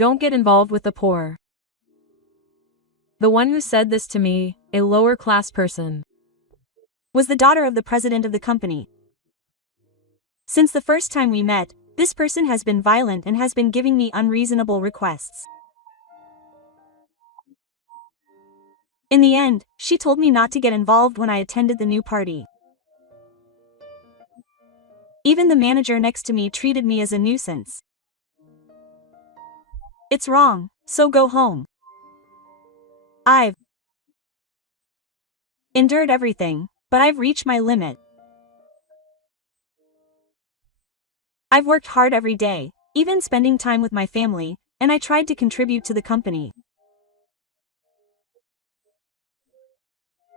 Don't get involved with the poor. The one who said this to me, a lower-class person, was the daughter of the president of the company. Since the first time we met, this person has been violent and has been giving me unreasonable requests. In the end, she told me not to get involved when I attended the new party. Even the manager next to me treated me as a nuisance. It's wrong, so go home. I've endured everything, but I've reached my limit. I've worked hard every day, even spending time with my family, and I tried to contribute to the company.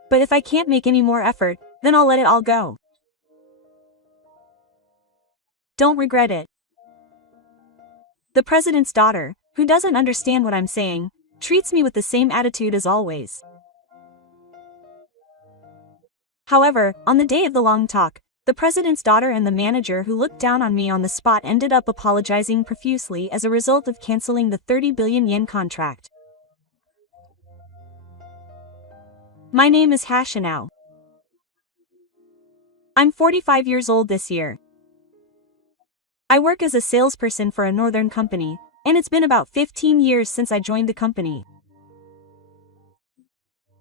But if I can't make any more effort, then I'll let it all go. Don't regret it. The president's daughter, who doesn't understand what I'm saying, treats me with the same attitude as always. However, on the day of the long talk, the president's daughter and the manager who looked down on me on the spot ended up apologizing profusely as a result of canceling the 30 billion yen contract. My name is Hashinao. I'm 45 years old this year. I work as a salesperson for a northern company, and it's been about 15 years since I joined the company.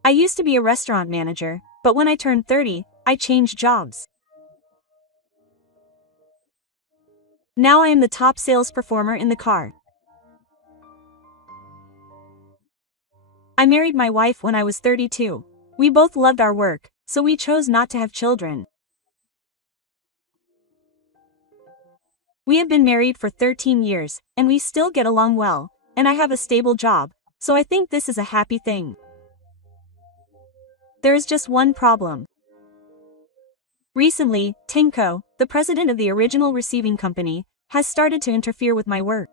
I used to be a restaurant manager, but when I turned 30, I changed jobs. Now I am the top sales performer in the car. I married my wife when I was 32. We both loved our work, so we chose not to have children. We have been married for 13 years, and we still get along well, and I have a stable job, so I think this is a happy thing. There is just one problem. Recently, Tenko, the president of the original receiving company, has started to interfere with my work.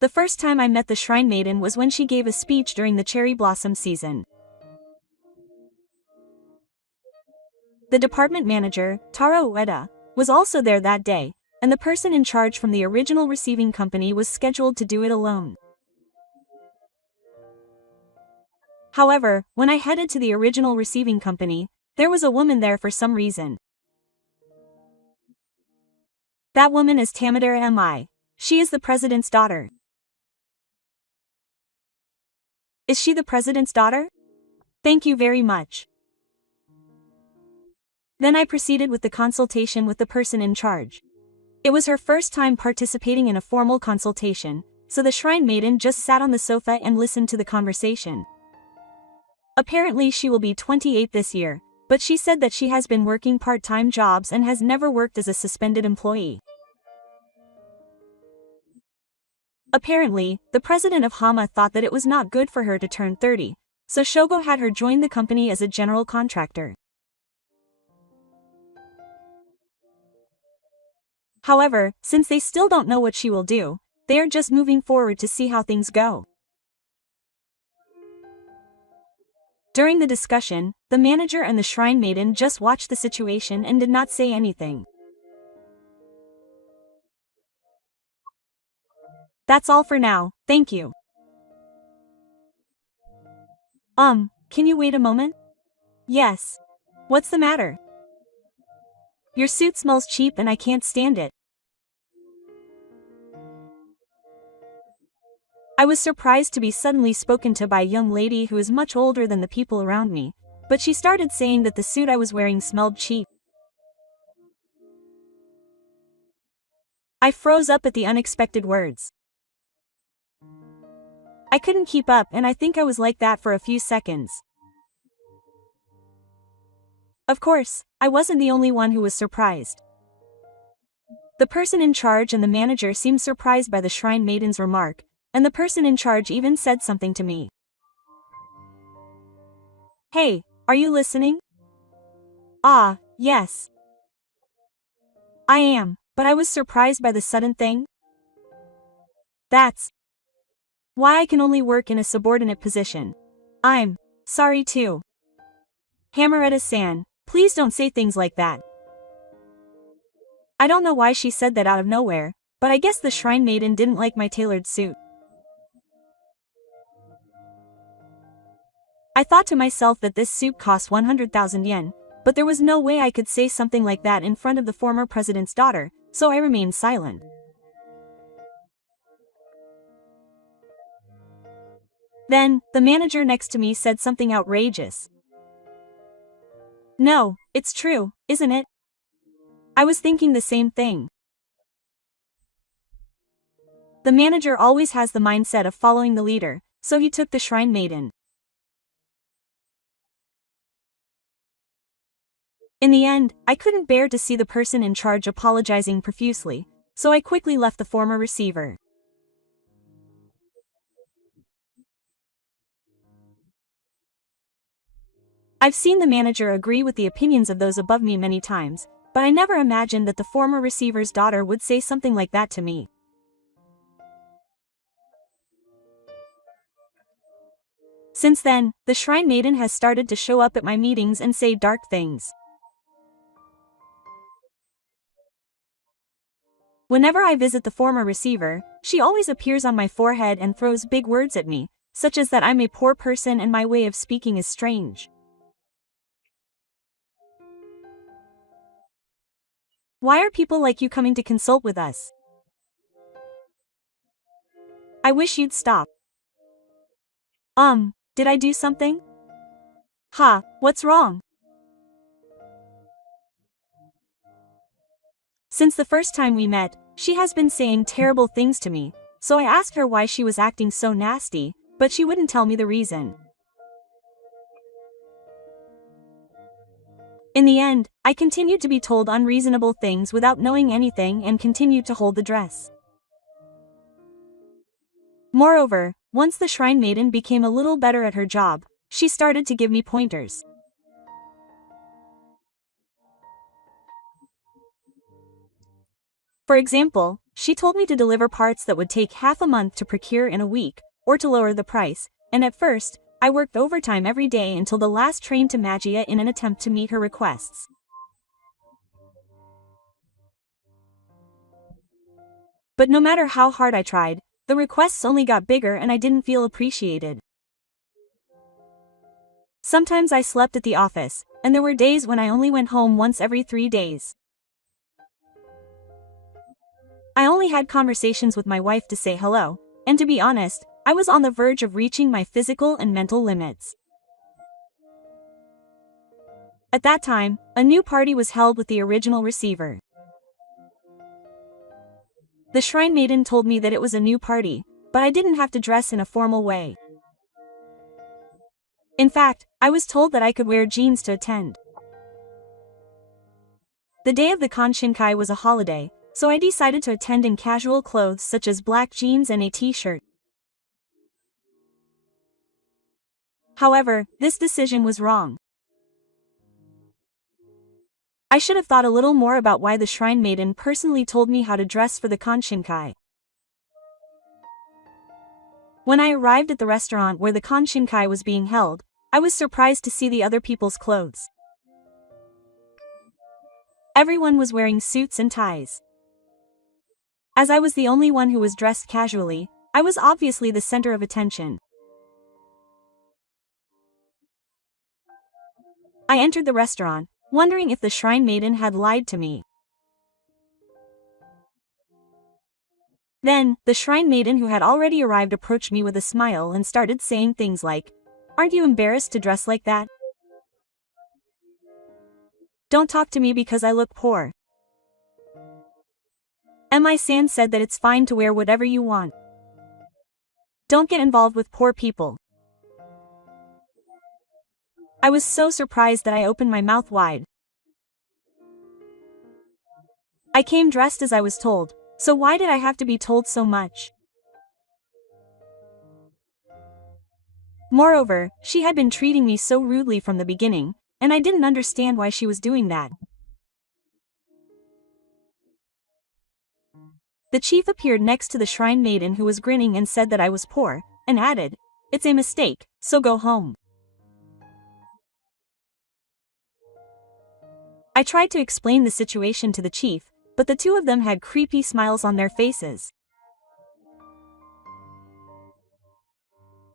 The first time I met the shrine maiden was when she gave a speech during the cherry blossom season. The department manager, Taro Ueda, was also there that day, and the person in charge from the original receiving company was scheduled to do it alone. However, when I headed to the original receiving company, there was a woman there for some reason. That woman is Tamadera Mi. She is the president's daughter. Is she the president's daughter? Thank you very much. Then I proceeded with the consultation with the person in charge. It was her first time participating in a formal consultation, so the shrine maiden just sat on the sofa and listened to the conversation. Apparently she will be 28 this year, but she said that she has been working part-time jobs and has never worked as a suspended employee. Apparently, the president of Hama thought that it was not good for her to turn 30, so Shogo had her join the company as a general contractor. However, since they still don't know what she will do, they are just moving forward to see how things go. During the discussion, the manager and the shrine maiden just watched the situation and did not say anything. That's all for now, thank you. Can you wait a moment? Yes. What's the matter? Your suit smells cheap and I can't stand it. I was surprised to be suddenly spoken to by a young lady who is much older than the people around me, but she started saying that the suit I was wearing smelled cheap. I froze up at the unexpected words. I couldn't keep up and I think I was like that for a few seconds. Of course, I wasn't the only one who was surprised. The person in charge and the manager seemed surprised by the shrine maiden's remark, and the person in charge even said something to me. Hey, are you listening? Ah, yes. I am, but I was surprised by the sudden thing. That's why I can only work in a subordinate position. I'm sorry too. Hamareta-san, please don't say things like that. I don't know why she said that out of nowhere, but I guess the shrine maiden didn't like my tailored suit. I thought to myself that this suit cost 100,000 yen, but there was no way I could say something like that in front of the former president's daughter, so I remained silent. Then, the manager next to me said something outrageous. "No, it's true, isn't it?" I was thinking the same thing. The manager always has the mindset of following the leader, so he took the shrine maiden. In the end, I couldn't bear to see the person in charge apologizing profusely, so I quickly left the former receiver. I've seen the manager agree with the opinions of those above me many times, but I never imagined that the former receiver's daughter would say something like that to me. Since then, the shrine maiden has started to show up at my meetings and say dark things. Whenever I visit the former receiver, she always appears on my forehead and throws big words at me, such as that I'm a poor person and my way of speaking is strange. Why are people like you coming to consult with us? I wish you'd stop. Did I do something? What's wrong? Since the first time we met, she has been saying terrible things to me, so I asked her why she was acting so nasty, but she wouldn't tell me the reason. In the end, I continued to be told unreasonable things without knowing anything and continued to hold the dress. Moreover, once the shrine maiden became a little better at her job, she started to give me pointers. For example, she told me to deliver parts that would take half a month to procure in a week, or to lower the price, and at first, I worked overtime every day until the last train to Magia in an attempt to meet her requests. But no matter how hard I tried, the requests only got bigger and I didn't feel appreciated. Sometimes I slept at the office, and there were days when I only went home once every 3 days. I only had conversations with my wife to say hello, and to be honest, I was on the verge of reaching my physical and mental limits. At that time, a new party was held with the original receiver. The shrine maiden told me that it was a new party, but I didn't have to dress in a formal way. In fact, I was told that I could wear jeans to attend. The day of the Konshinkai was a holiday, so I decided to attend in casual clothes such as black jeans and a t-shirt. However, this decision was wrong. I should have thought a little more about why the shrine maiden personally told me how to dress for the Konshinkai. When I arrived at the restaurant where the Konshinkai was being held, I was surprised to see the other people's clothes. Everyone was wearing suits and ties. As I was the only one who was dressed casually, I was obviously the center of attention. I entered the restaurant, wondering if the shrine maiden had lied to me. Then, the shrine maiden who had already arrived approached me with a smile and started saying things like, "Aren't you embarrassed to dress like that? Don't talk to me because I look poor. Mi-san said that it's fine to wear whatever you want. Don't get involved with poor people." I was so surprised that I opened my mouth wide. I came dressed as I was told, so why did I have to be told so much? Moreover, she had been treating me so rudely from the beginning, and I didn't understand why she was doing that. The chief appeared next to the shrine maiden who was grinning and said that I was poor, and added, "It's a mistake, so go home." I tried to explain the situation to the chief, but the two of them had creepy smiles on their faces.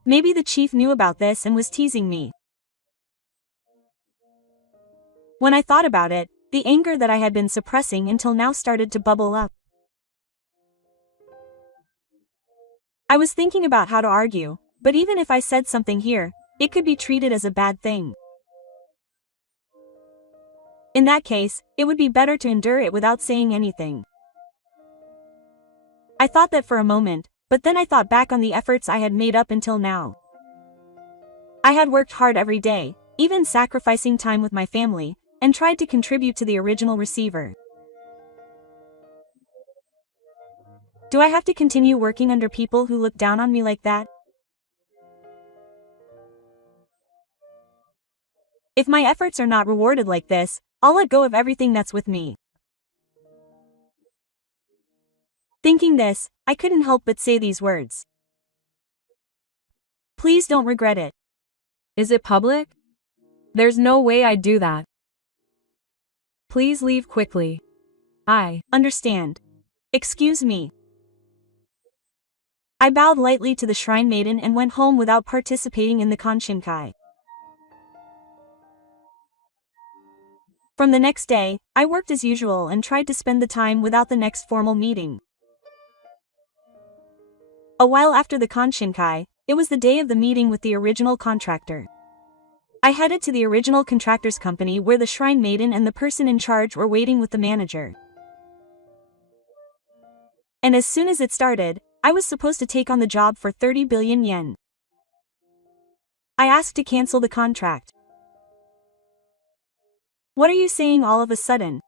Maybe the chief knew about this and was teasing me. When I thought about it, the anger that I had been suppressing until now started to bubble up. I was thinking about how to argue, but even if I said something here, it could be treated as a bad thing. In that case, it would be better to endure it without saying anything. I thought that for a moment, but then I thought back on the efforts I had made up until now. I had worked hard every day, even sacrificing time with my family, and tried to contribute to the original receiver. Do I have to continue working under people who look down on me like that? If my efforts are not rewarded like this, I'll let go of everything that's with me. Thinking this, I couldn't help but say these words. Please don't regret it. Is it public? There's no way I'd do that. Please leave quickly. I understand. Excuse me. I bowed lightly to the shrine maiden and went home without participating in the Konshinkai. From the next day, I worked as usual and tried to spend the time without the next formal meeting. A while after the Konshinkai, it was the day of the meeting with the original contractor. I headed to the original contractor's company where the shrine maiden and the person in charge were waiting with the manager. And as soon as it started, I was supposed to take on the job for 30 billion yen. I asked to cancel the contract. What are you saying all of a sudden?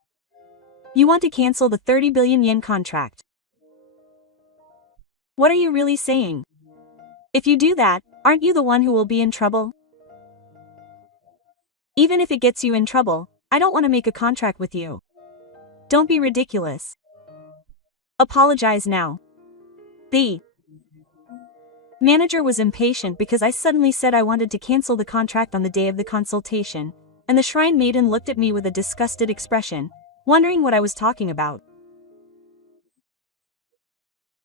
You want to cancel the 30 billion yen contract? What are you really saying? If you do that, aren't you the one who will be in trouble? Even if it gets you in trouble, I don't want to make a contract with you. Don't be ridiculous. Apologize now. The manager was impatient because I suddenly said I wanted to cancel the contract on the day of the consultation, and the shrine maiden looked at me with a disgusted expression, wondering what I was talking about.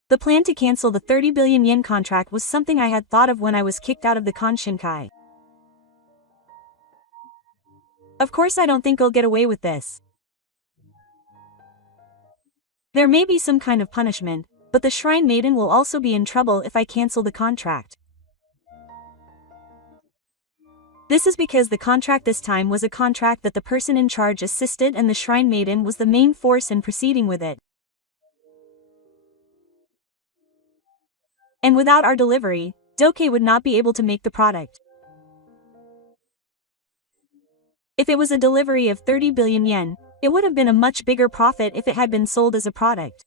The plan to cancel the 30 billion yen contract was something I had thought of when I was kicked out of the Konshinkai. Of course I don't think I'll get away with this. There may be some kind of punishment, but the shrine maiden will also be in trouble if I cancel the contract. This is because the contract this time was a contract that the person in charge assisted and the shrine maiden was the main force in proceeding with it. And without our delivery, w would not be able to make the product. If it was a delivery of 30 billion yen, it would have been a much bigger profit if it had been sold as a product.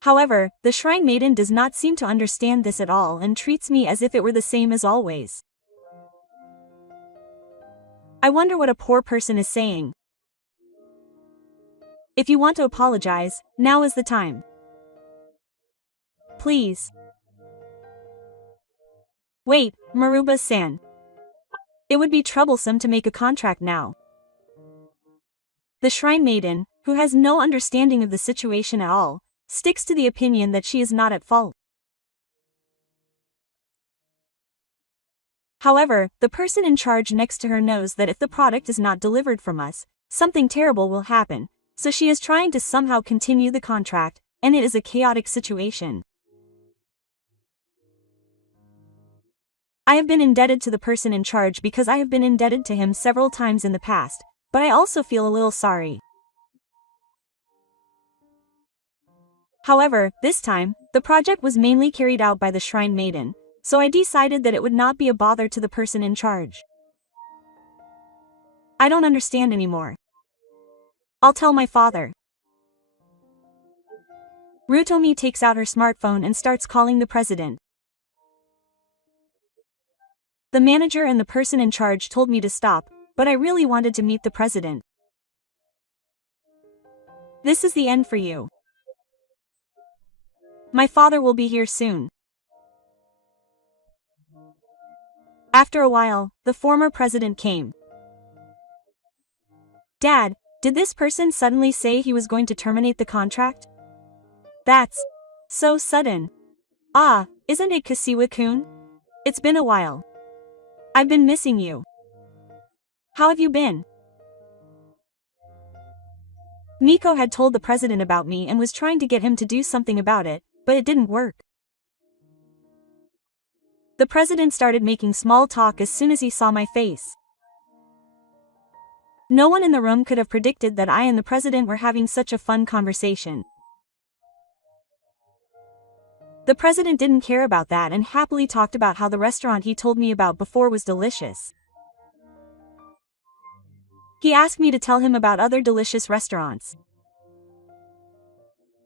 However, the shrine maiden does not seem to understand this at all and treats me as if it were the same as always. I wonder what a poor person is saying. If you want to apologize, now is the time. Please. Wait, Maruba-san. It would be troublesome to make a contract now. The shrine maiden, who has no understanding of the situation at all, sticks to the opinion that she is not at fault. However, the person in charge next to her knows that if the product is not delivered from us, something terrible will happen, so she is trying to somehow continue the contract, and it is a chaotic situation. I have been indebted to the person in charge because I have been indebted to him several times in the past, but I also feel a little sorry. However, this time, the project was mainly carried out by the shrine maiden, so I decided that it would not be a bother to the person in charge. I don't understand anymore. I'll tell my father. Rutomi takes out her smartphone and starts calling the president. The manager and the person in charge told me to stop, but I really wanted to meet the president. This is the end for you. My father will be here soon. After a while, the former president came. Dad, did this person suddenly say he was going to terminate the contract? That's so sudden. Ah, isn't it Kasiwa-kun? It's been a while. I've been missing you. How have you been? Miko had told the president about me and was trying to get him to do something about it, but it didn't work. The president started making small talk as soon as he saw my face. No one in the room could have predicted that I and the president were having such a fun conversation. The president didn't care about that and happily talked about how the restaurant he told me about before was delicious. He asked me to tell him about other delicious restaurants.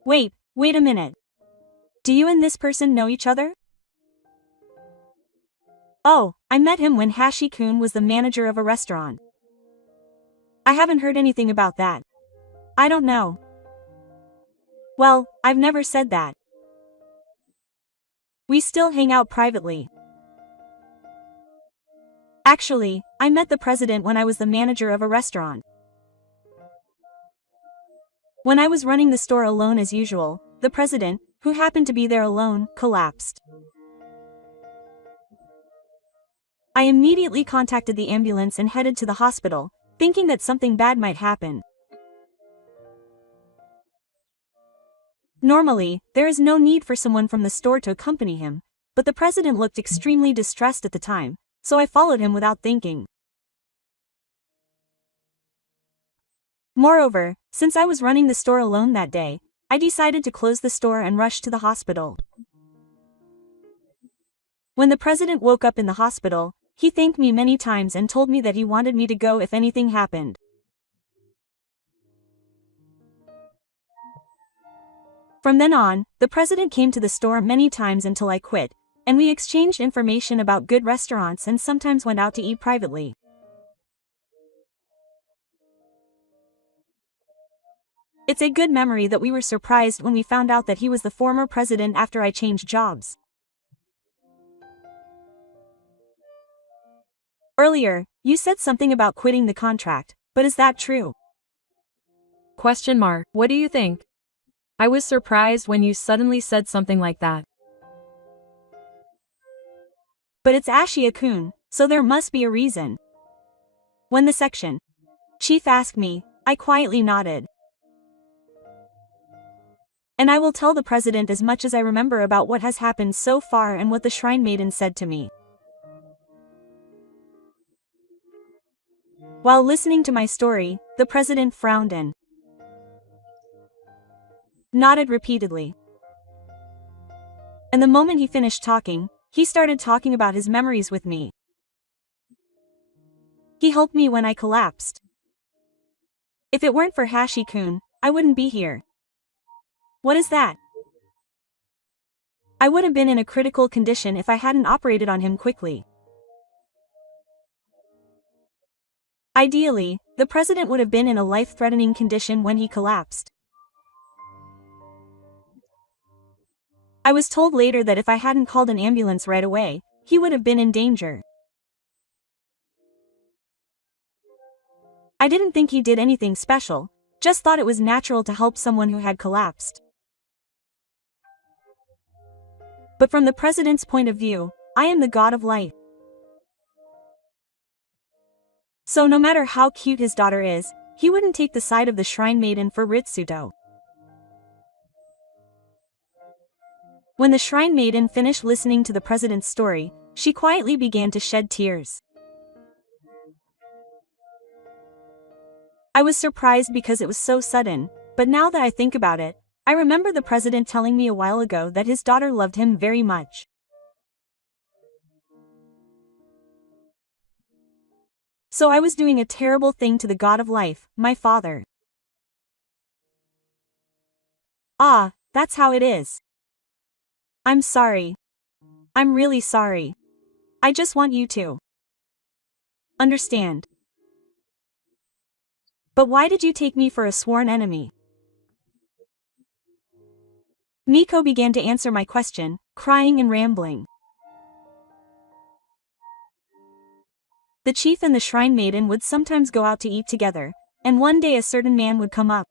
Wait a minute. Do you and this person know each other? Oh, I met him when Hashi-kun was the manager of a restaurant. I haven't heard anything about that. I don't know. Well, I've never said that. We still hang out privately. Actually, I met the president when I was the manager of a restaurant. When I was running the store alone as usual, the president, who happened to be there alone, collapsed. I immediately contacted the ambulance and headed to the hospital, thinking that something bad might happen. Normally, there is no need for someone from the store to accompany him, but the president looked extremely distressed at the time, so I followed him without thinking. Moreover, since I was running the store alone that day, I decided to close the store and rush to the hospital. When the president woke up in the hospital, he thanked me many times and told me that he wanted me to go if anything happened. From then on, the president came to the store many times until I quit, and we exchanged information about good restaurants and sometimes went out to eat privately. It's a good memory that we were surprised when we found out that he was the former president after I changed jobs. Earlier, you said something about quitting the contract, but is that true? What do you think? I was surprised when you suddenly said something like that. But it's Ashia-kun, so there must be a reason. When the section chief asked me, I quietly nodded. And I will tell the president as much as I remember about what has happened so far and what the shrine maiden said to me. While listening to my story, the president frowned and nodded repeatedly. And the moment he finished talking, he started talking about his memories with me. He helped me when I collapsed. If it weren't for Hashi-kun, I wouldn't be here. What is that? I would have been in a critical condition if I hadn't operated on him quickly. Ideally, the president would have been in a life-threatening condition when he collapsed. I was told later that if I hadn't called an ambulance right away, he would have been in danger. I didn't think he did anything special, just thought it was natural to help someone who had collapsed. But from the president's point of view, I am the god of life. So no matter how cute his daughter is, he wouldn't take the side of the shrine maiden for Ritsuto. When the shrine maiden finished listening to the president's story, she quietly began to shed tears. I was surprised because it was so sudden, but now that I think about it, I remember the president telling me a while ago that his daughter loved him very much. So I was doing a terrible thing to the god of life, my father. Ah, that's how it is. I'm sorry. I'm really sorry. I just want you to understand. But why did you take me for a sworn enemy? Miko began to answer my question, crying and rambling. The chief and the shrine maiden would sometimes go out to eat together, and one day a certain man would come up.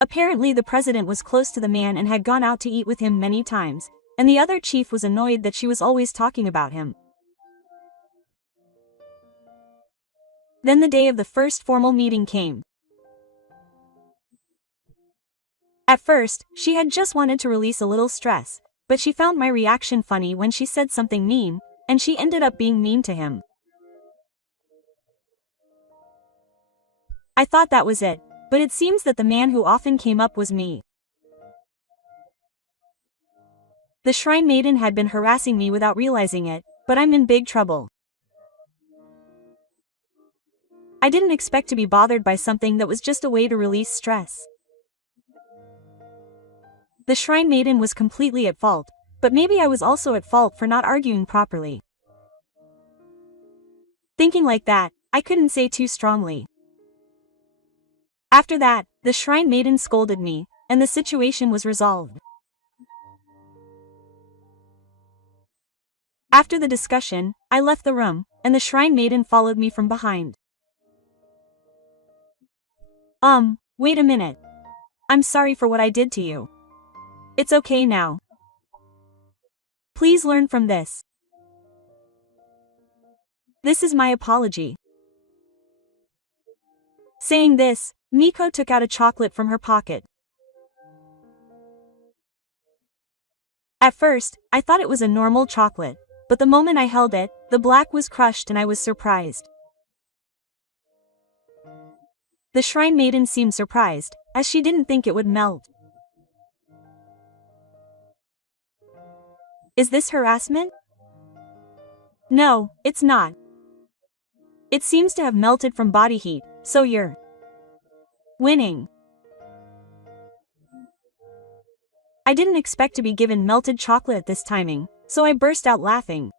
Apparently the president was close to the man and had gone out to eat with him many times, and the other chief was annoyed that she was always talking about him. Then the day of the first formal meeting came. At first, she had just wanted to release a little stress, but she found my reaction funny when she said something mean, and she ended up being mean to him. I thought that was it, but it seems that the man who often came up was me. The shrine maiden had been harassing me without realizing it, but I'm in big trouble. I didn't expect to be bothered by something that was just a way to release stress. The shrine maiden was completely at fault, but maybe I was also at fault for not arguing properly. Thinking like that, I couldn't say too strongly. After that, the shrine maiden scolded me, and the situation was resolved. After the discussion, I left the room, and the shrine maiden followed me from behind. Wait a minute. I'm sorry for what I did to you. It's okay now. Please learn from this. This is my apology. Saying this, Miko took out a chocolate from her pocket. At first, I thought it was a normal chocolate, but the moment I held it, the black was crushed and I was surprised. The shrine maiden seemed surprised, as she didn't think it would melt. Is this harassment? No, it's not. It seems to have melted from body heat, so you're winning. I didn't expect to be given melted chocolate at this timing, so I burst out laughing.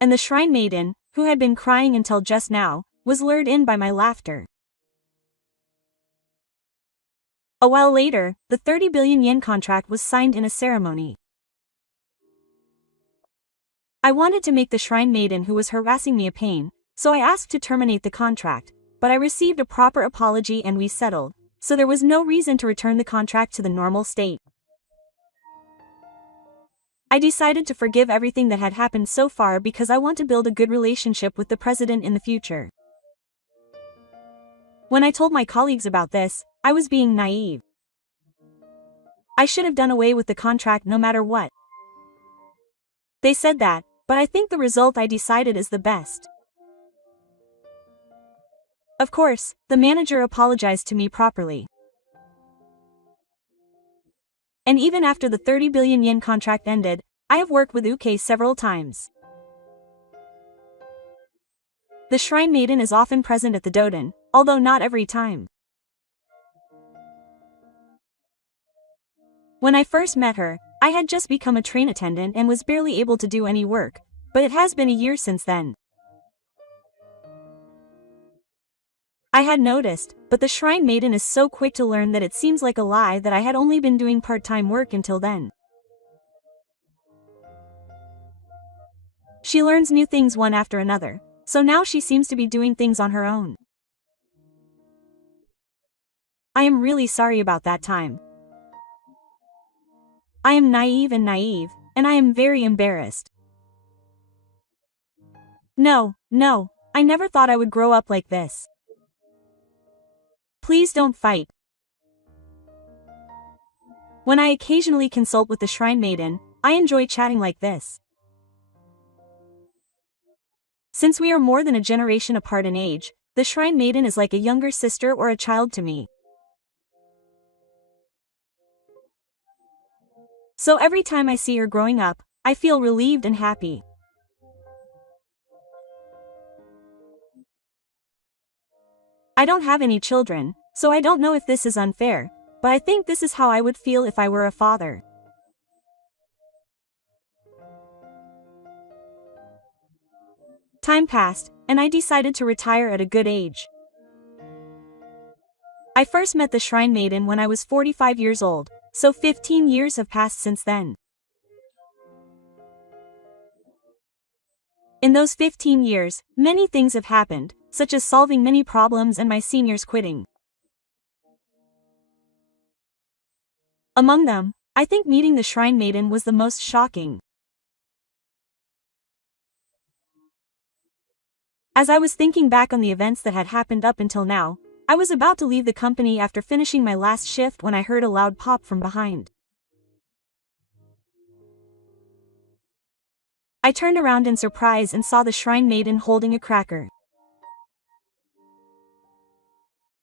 And the shrine maiden, who had been crying until just now, was lured in by my laughter. A while later, the 30 billion yen contract was signed in a ceremony. I wanted to make the shrine maiden who was harassing me a pain, so I asked to terminate the contract, but I received a proper apology and we settled, so there was no reason to return the contract to the normal state. I decided to forgive everything that had happened so far because I want to build a good relationship with the president in the future. When I told my colleagues about this, I was being naive. I should have done away with the contract no matter what. They said that, but I think the result I decided is the best. Of course, the manager apologized to me properly. And even after the 30 billion yen contract ended, I have worked with Uke several times. The shrine maiden is often present at the doden, although not every time. When I first met her, I had just become a train attendant and was barely able to do any work, but it has been a year since then. I had noticed, but the shrine maiden is so quick to learn that it seems like a lie that I had only been doing part-time work until then. She learns new things one after another, so now she seems to be doing things on her own. I am really sorry about that time. I am naive, and I am very embarrassed. No, I never thought I would grow up like this. Please don't fight. When I occasionally consult with the shrine maiden, I enjoy chatting like this. Since we are more than a generation apart in age, the shrine maiden is like a younger sister or a child to me. So every time I see her growing up, I feel relieved and happy. I don't have any children, so I don't know if this is unfair, but I think this is how I would feel if I were a father. Time passed, and I decided to retire at a good age. I first met the shrine maiden when I was 45 years old, so 15 years have passed since then. In those 15 years, many things have happened, such as solving many problems and my seniors quitting. Among them, I think meeting the Shrine Maiden was the most shocking. As I was thinking back on the events that had happened up until now, I was about to leave the company after finishing my last shift when I heard a loud pop from behind. I turned around in surprise and saw the Shrine Maiden holding a cracker.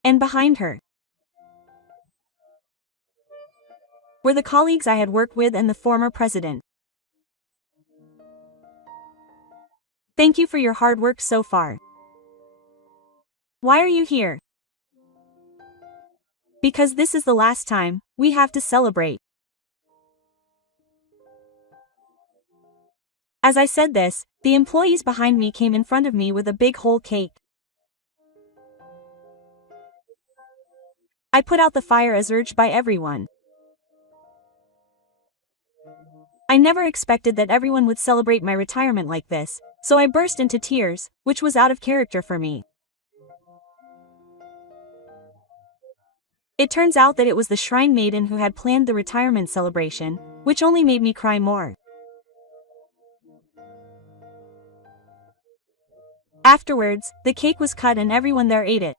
And behind her were the colleagues I had worked with and the former president. Thank you for your hard work so far. Why are you here? Because this is the last time, we have to celebrate. As I said this, the employees behind me came in front of me with a big whole cake. I put out the fire as urged by everyone. I never expected that everyone would celebrate my retirement like this, so I burst into tears, which was out of character for me. It turns out that it was the Shrine Maiden who had planned the retirement celebration, which only made me cry more. Afterwards, the cake was cut and everyone there ate it.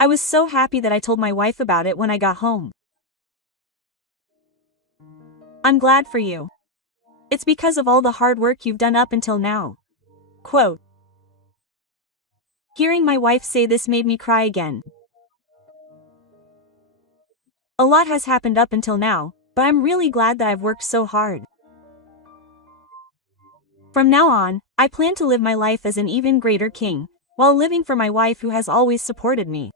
I was so happy that I told my wife about it when I got home. I'm glad for you. It's because of all the hard work you've done up until now. Quote. Hearing my wife say this made me cry again. A lot has happened up until now, but I'm really glad that I've worked so hard. From now on, I plan to live my life as an even greater king, while living for my wife who has always supported me.